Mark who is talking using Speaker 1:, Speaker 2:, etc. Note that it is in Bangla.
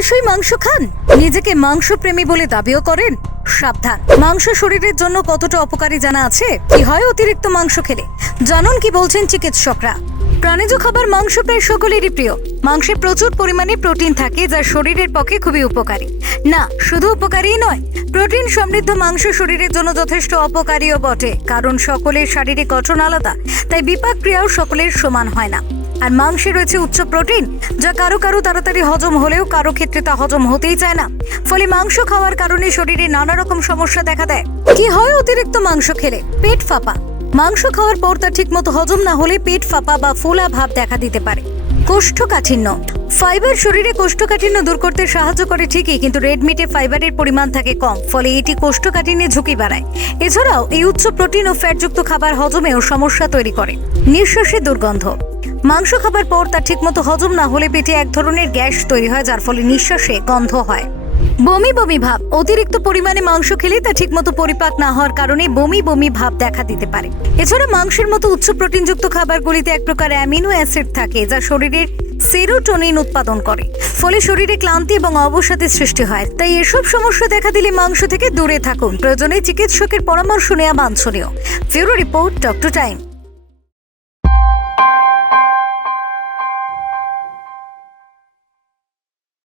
Speaker 1: প্রায়শই মাংস খান। নিজেকে মাংস প্রেমী বলে দাবিও করেন। সাবধান। মাংস শরীরের জন্য কতটা অপকারী জানা আছে? কি হয় অতিরিক্ত মাংস খেলে? জানুন কি বলছেন চিকিৎসকরা। প্রাণীজ খাবার মাংস প্রায় সকলেরই প্রিয়। মাংসে প্রচুর পরিমাণে প্রোটিন থাকে যা শরীরের পক্ষে খুবই উপকারী। না, শুধু উপকারী নয়, প্রোটিন সমৃদ্ধ মাংস শরীরের জন্য যথেষ্ট অপকারীও বটে, কারণ সকলের শারীরিক গঠন আলাদা, তাই বিপাক ক্রিয়াও সকলের সমান হয় না। আর মাংসে রয়েছে উচ্চ প্রোটিন, যা কারও কারও তাড়াতাড়ি হজম হলেও কারও ক্ষেত্রে তা হজম হতেই চায় না। ফলে মাংস খাওয়ার কারণে শরীরে নানা রকম সমস্যা দেখা দেয়। কি হয় অতিরিক্ত মাংস খেলে? পেট ফাঁপা। মাংস খাওয়ার পর তা ঠিকমতো হজম না হলে পেট ফাঁপা বা ফোলা ভাব দেখা দিতে পারে। কোষ্ঠকাঠিন্য। ফাইবার শরীরে কোষ্ঠকাঠিন্য দূর করতে সাহায্য করে ঠিকই, কিন্তু রেড মিটে ফাইবারের পরিমাণ থাকে কম, ফলে এটি কোষ্ঠকাঠিন্যে ঝুঁকি বাড়ায়। এছাড়াও, এই উচ্চ প্রোটিন ও ফ্যাটযুক্ত খাবার হজমেও সমস্যা তৈরি করে। নিঃশ্বাসের দুর্গন্ধ। মাংস খাবার পর তা ঠিকমতো হজম না হলে পেটে এক ধরনের গ্যাস তৈরি হয়, যার ফলে নিঃশ্বাসে গন্ধ হয়। বমি বমি ভাব, অতিরিক্ত পরিমাণে মাংস খেলে তা ঠিকমতো পরিপাক না হওয়ার কারণে বমি বমি ভাব দেখা দিতে পারে। এছাড়া মাংসের মতো উচ্চ প্রোটিনযুক্ত খাবারগুলিতে এক প্রকার অ্যামিনো অ্যাসিড থাকে, যা শরীরের সেরোটোনিন উৎপাদন করে। ফলে শরীরে ক্লান্তি এবং অবসাদের সৃষ্টি হয়। তাই এসব সমস্যা দেখা দিলে মাংস থেকে দূরে থাকুন। প্রয়োজনে চিকিৎসকের পরামর্শ নেওয়া বাঞ্ছনীয়। ফিউরো রিপোর্ট, ডক্টর টাইম।